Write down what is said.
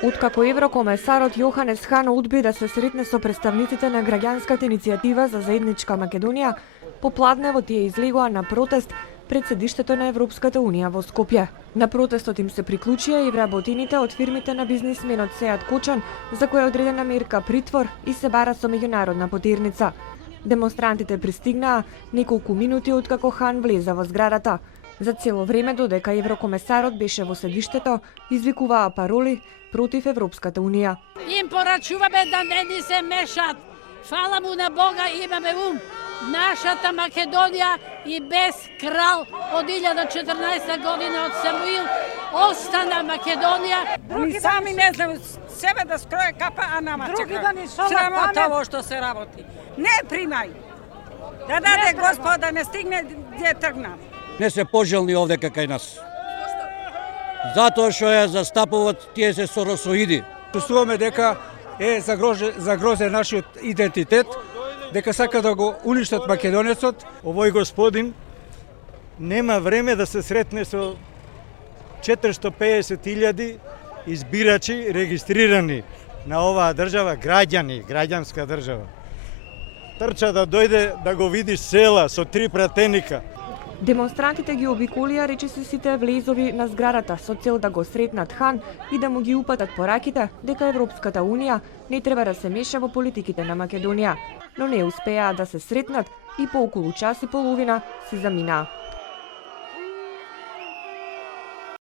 Откако еврокомесарот Јоханес Хан одби да се сретне со представниците на граѓанската иницијатива за заедничка Македонија, попладнево тие излегоа на протест пред седиштето на Европската Унија во Скопје. На протестот им се приклучија и вработените од фирмите на бизнисменот Сеат Кочан, за која е одредена мерка притвор и се бара со меѓународна потерница. Демонстрантите пристигнаа неколку минути откако Хан влезе во зградата. За цело време додека еврокомесарот беше во седиштето, извикуваа пароли против Европската Унија. Им порачуваме да не ни се мешат. Фала му на Бога, имаме ум. Нашата Македонија и без крал од 1014 година од Самуил остана Македонија. Други сами не знам себе да скроje капа, а нама чека. Срамота ово што се работи. Не примај. Да даде Господ да не стигне где тргна. Не се пожелни овде кај нас. Затоа што ја застапуваат тие се соросоиди. Чувствуваме дека е загрозен нашиот идентитет, дека сака да го уништат македонецот. Овој господин нема време да се сретне со 450.000 избирачи регистрирани на оваа држава, граѓани, граѓанска држава. Трча да дојде да го види села со 3 пратеника. Демонстрантите ги обиколија речиси сите влезови на зградата со цел да го сретнат Хан и да му ги упатат пораките дека Европската Унија не треба да се меша во политиките на Македонија, но не успеаа да се сретнат и по околу час и половина си заминаа.